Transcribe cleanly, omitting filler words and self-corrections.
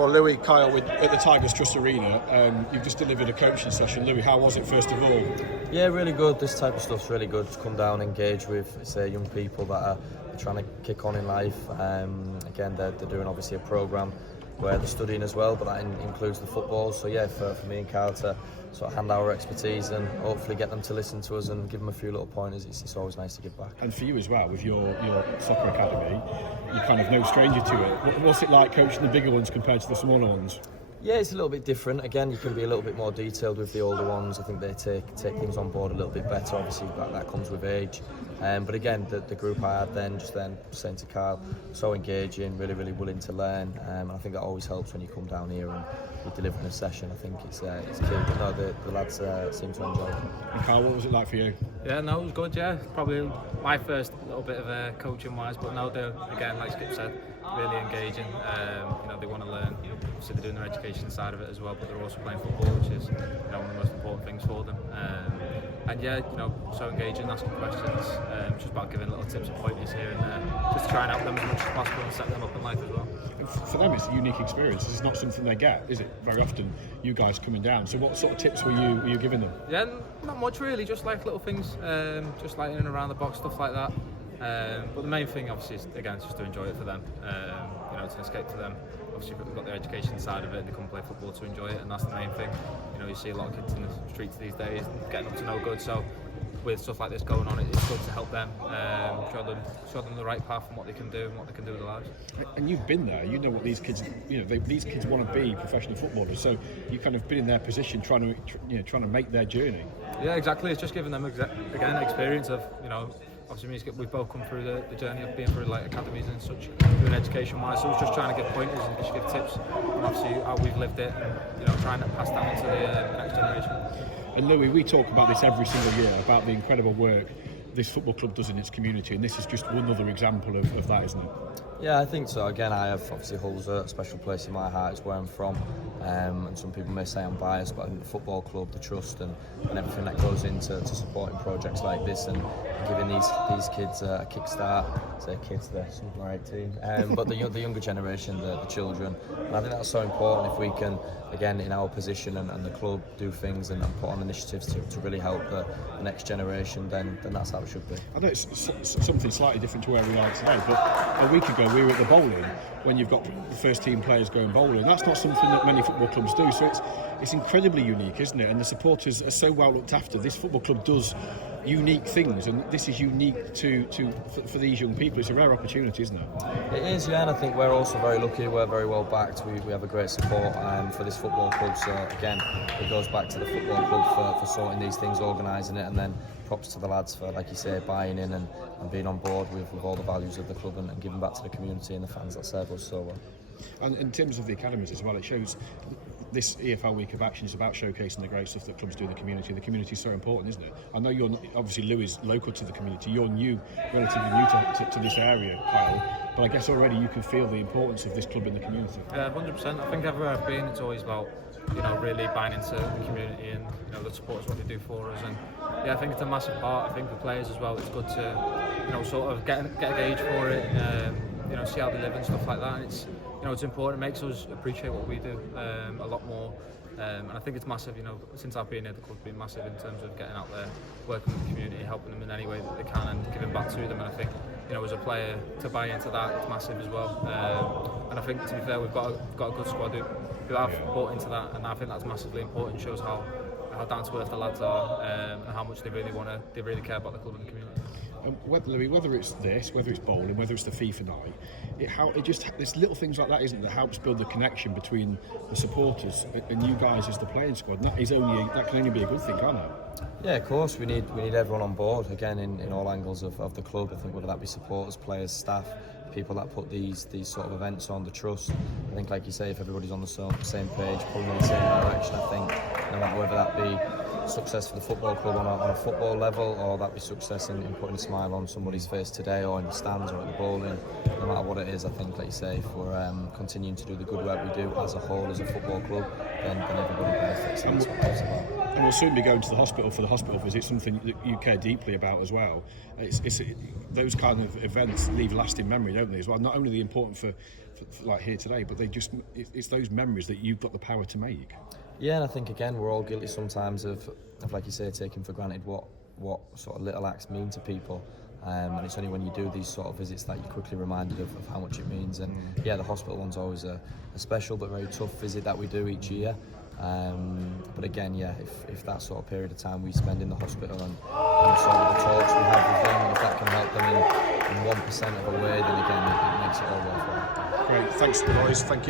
Well, Lewie Coyle at the Tigers Trust Arena, you've just delivered a coaching session. Lewie, how was it first of all? Yeah, really good. This type of stuff's really good to come down and engage with, say, young people that are trying to kick on in life. Again, they're doing obviously a programme where they're studying as well, but that includes the football. So yeah, for me and Kyle to sort of hand our expertise and hopefully get them to listen to us and give them a few little pointers, it's always nice to give back. And for you as well, with your soccer academy, you're kind of no stranger to it. What's it like coaching the bigger ones compared to the smaller ones? Yeah, it's a little bit different. Again, you can be a little bit more detailed with the older ones. I think they take things on board a little bit better. Obviously, that comes with age. But again, the group I had then saying to Carl, so engaging, really willing to learn. And I think that always helps when you come down here and you're delivering a session. I think it's key. But no, the lads seem to enjoy it. And Carl, what was it like for you? Yeah, no, it was good. Yeah, probably my first little bit of coaching wise, but no, they're again, like Skip said, really engaging. They want to learn. Obviously, they're doing their education side of it as well, but they're also playing football, which is one of the most important things for them. And yeah, so engaging, asking questions, just about giving little tips and pointers here and there, just to try and help them as much as possible and set them up in life as well. For them, it's a unique experience. It's not something they get, is it? Very often, you guys coming down. So, what sort of tips were you giving them? Yeah, not much really. Just like little things, just like in and around the box, stuff like that. But the main thing, obviously, is again, it's just to enjoy it for them. It's an escape to them. Obviously, we've got the education side of it. They come play football to enjoy it, and that's the main thing. You see a lot of kids in the streets these days getting up to no good. So, with stuff like this going on, it's good to help them, show them the right path and what they can do and what they can do with their lives. And you've been there. You know what these kids, these kids want to be professional footballers. So you've kind of been in their position, trying to make their journey. Yeah, exactly. It's just giving them again experience of obviously we've both come through the journey of being through like academies and such, doing education wise. So it's just trying to give pointers and just give tips, and obviously how we've lived it, and trying to pass that on to the next generation. And Lewie, we talk about this every single year, about the incredible work this football club does in its community, and this is just one other example of that, isn't it? Yeah, I think so. Again, I have obviously Hull's a special place in my heart. It's where I'm from, and some people may say I'm biased, but I think the football club, the trust, and everything that goes into supporting projects like this and giving these kids a kickstart. Say kids, they're something like 18, but the younger generation, the children, and I think that's so important. If we can, again, in our position and the club, do things and put on initiatives to really help the next generation, then that's how it should be. I know it's something slightly different to where we are today, but a week ago we were at the bowling when you've got the first team players going bowling. That's not something that many football clubs do, so it's incredibly unique, isn't it? And the supporters are so well looked after. This football club does unique things, and this is unique for these young people. It's a rare opportunity, isn't it? It is, yeah, and I think we're also very lucky. We're very well backed. We have a great support for this football club. So again, it goes back to the football club for sorting these things, organising it, and then props to the lads for, like you say, buying in and being on board with all the values of the club and giving back to the community and the fans that serve us so well. And in terms of the academies as well, it shows this EFL Week of Action is about showcasing the great stuff that clubs do in the community. The community is so important, isn't it? I know you're not, obviously Lewie's local to the community. You're relatively new to this area, Kyle. But I guess already you can feel the importance of this club in the community. Yeah, 100%. I think everywhere I've been, it's always about really buying into the community and the support is what they do for us. And yeah, I think it's a massive part. I think for players as well, it's good to sort of get a gauge for it. See how they live and stuff like that. And it's important. It makes us appreciate what we do a lot more. And I think it's massive. Since I've been here, the club's been massive in terms of getting out there, working with the community, helping them in any way that they can, and giving back to them. And I think, as a player, to buy into that, it's massive as well. And I think, to be fair, we've got a good squad who have bought into that, and I think that's massively important. It shows how down to earth the lads are, and how much they really care about the club and the community. Whether it's this, whether it's bowling, whether it's the FIFA night, there's little things like that, isn't it, that helps build the connection between the supporters and you guys as the playing squad. And that can only be a good thing, can't it? Yeah, of course. We need everyone on board again in all angles of the club. I think whether that be supporters, players, staff, people that put these sort of events on, the trust. I think, like you say, if everybody's on the same page, pulling in the same direction, I think no matter whether that be success for the football club on a football level, or that be success in putting a smile on somebody's face today, or in the stands, or at the bowling, no matter what it is. I think, like you say, if we're continuing to do the good work we do as a whole, as a football club, then everybody benefits, and that's what it's about. And we'll soon be going to the hospital for the hospital visit, something that you care deeply about as well. Those kind of events leave lasting memory, don't they, as well? Not only the important for like here today, but it's those memories that you've got the power to make. Yeah, and I think again we're all guilty sometimes of like you say, taking for granted what sort of little acts mean to people. And it's only when you do these sort of visits that you're quickly reminded of how much it means. And yeah, the hospital one's always a special but very tough visit that we do each year. But again, yeah, if that sort of period of time we spend in the hospital and sort of the talks we have with them, if that can help them in 1% of a way, then again it makes it all worthwhile. Great, thanks boys, thank you.